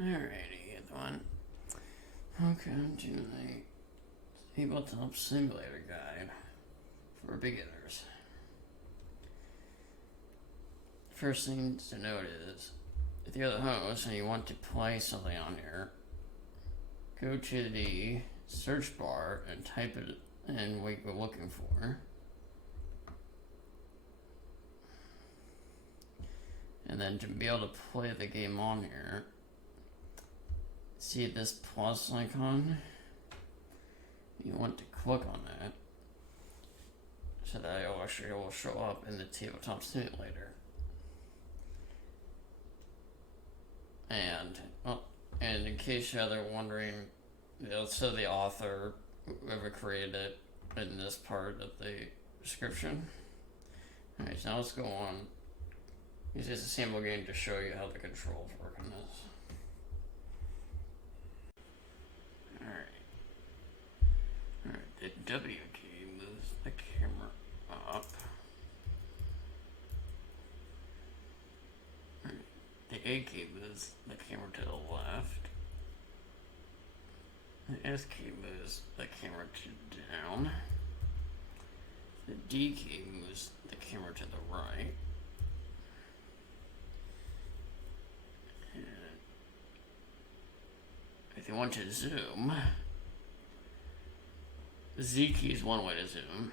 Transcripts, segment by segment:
Alrighty, everyone. Welcome to the Tabletop Simulator guide for beginners. First thing to note is, if you're the host and you want to play something on here, go to the search bar and type it in what you're looking for. And then to be able to play the game on here, see this plus icon? You want to click on that so that it will show up in the Tabletop Simulator. And in case you're either wondering, so the author, whoever created it, in this part of the description. Alright, so now let's go on. This is a sample game to show you how the controls work in this. Alright, the W key moves the camera up. The A key moves the camera to the left. The S key moves the camera to down. The D key moves the camera to the right. And if you want to zoom, the Z key is one way to zoom.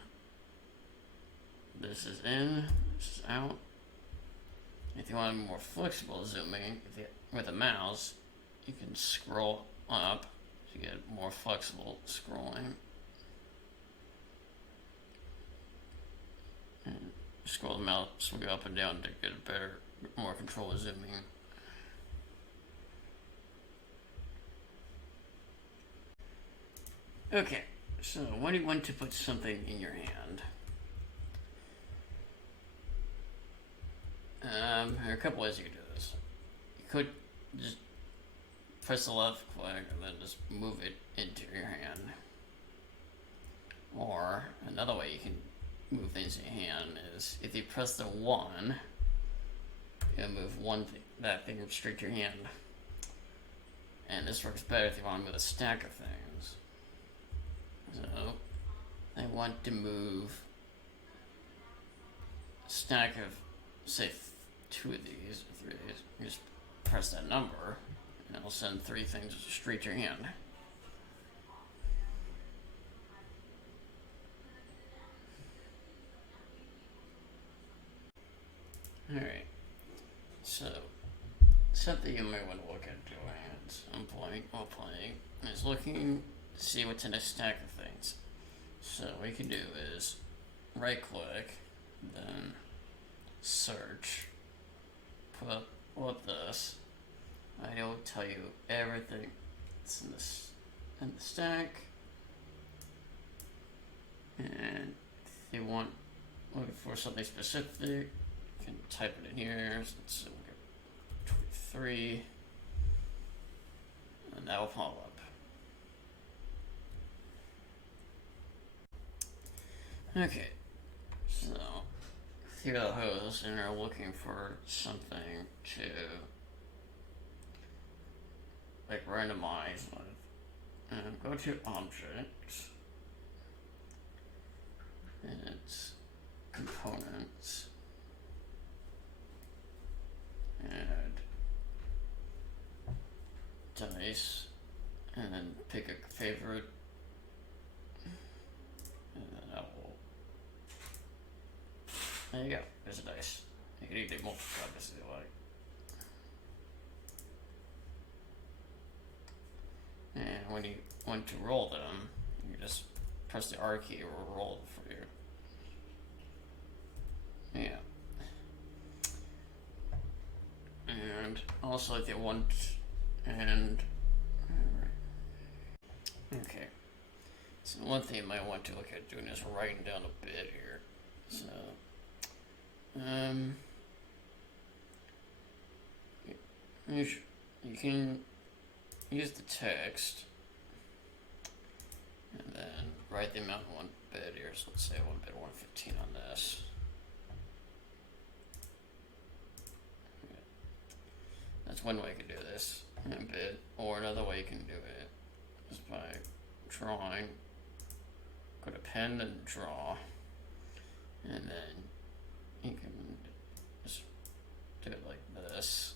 This is in, this is out. If you want more flexible zooming with a mouse, you can scroll up to get more flexible scrolling. And scroll the mouse will go up and down to get a better, more control of zooming. Okay, so when you want to put something in your hand, there are a couple ways you could do this. You could just press the left click and then just move it into your hand. Or another way you can move things in your hand is if you press the 1, you'll move that thing straight to your hand. And this works better if you want to move a stack of things. So I want to move a stack of, say, 2 of these, or 3 of these. You just press that number, and it'll send 3 things straight to your hand. Alright, so something you might want to look at doing while playing is looking to see what's in a stack of things. So what you can do is right click, then search, pull up this, and it'll tell you everything that's in the stack. And if you want looking for something specific, you can type it in here. So we'll get 23, and that will pop up. Okay, so if you're the host and you're looking for something to like randomize with, and go to objects, and it's components, add dice, and then pick a favorite, and then that will. There you go, there's a dice. You can either multiply this if you like. And when you want to roll them, you just press the R key or roll for you. Yeah. And also if you want, and okay. So one thing you might want to look at doing is writing down a bit here. So you can use the text and then write the amount in one bit here. So let's say 1 bit 115 on this. That's one way you can do this. a bit, or another way you can do it is by drawing. Go to pen and draw, and then you can just do it like this.